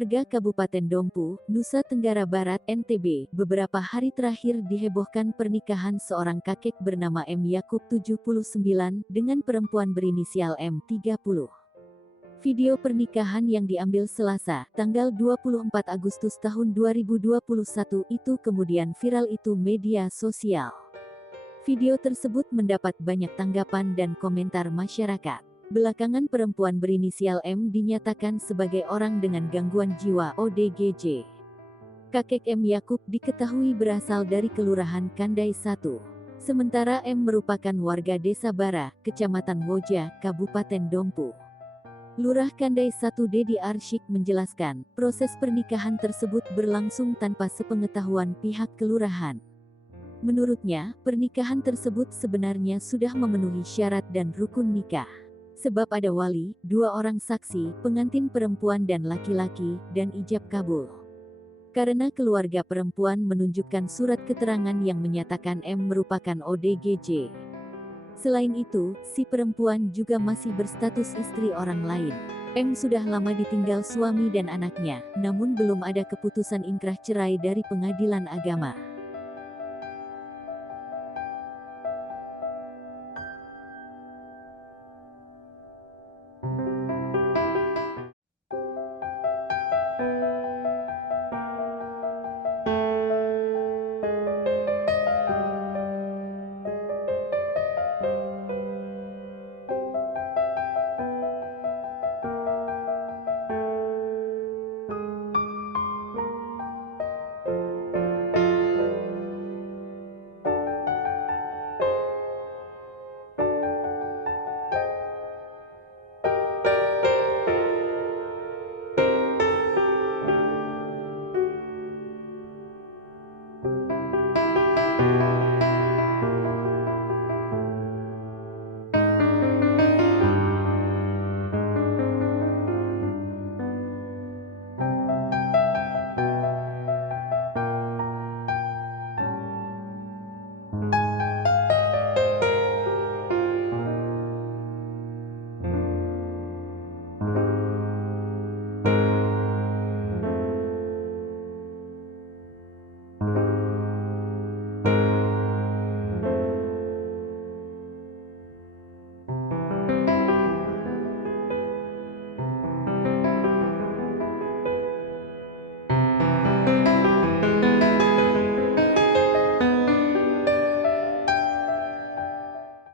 Warga Kabupaten Dompu, Nusa Tenggara Barat, NTB, beberapa hari terakhir dihebohkan pernikahan seorang kakek bernama M. Yakub 79 dengan perempuan berinisial M. 30. Video pernikahan yang diambil Selasa, tanggal 24 Agustus tahun 2021 itu kemudian viral itu media sosial. Video tersebut mendapat banyak tanggapan dan komentar masyarakat. Belakangan perempuan berinisial M dinyatakan sebagai orang dengan gangguan jiwa (ODGJ). Kakek M. Yakub diketahui berasal dari Kelurahan Kandai 1. Sementara M merupakan warga Desa Bara, Kecamatan Woja, Kabupaten Dompu. Lurah Kandai 1 Dedi Arsyik menjelaskan, proses pernikahan tersebut berlangsung tanpa sepengetahuan pihak kelurahan. Menurutnya, pernikahan tersebut sebenarnya sudah memenuhi syarat dan rukun nikah. Sebab ada wali, 2 orang saksi, pengantin perempuan dan laki-laki, dan ijab kabul. Karena keluarga perempuan menunjukkan surat keterangan yang menyatakan M merupakan ODGJ. Selain itu, si perempuan juga masih berstatus istri orang lain. M sudah lama ditinggal suami dan anaknya, namun belum ada keputusan ingkrah cerai dari pengadilan agama.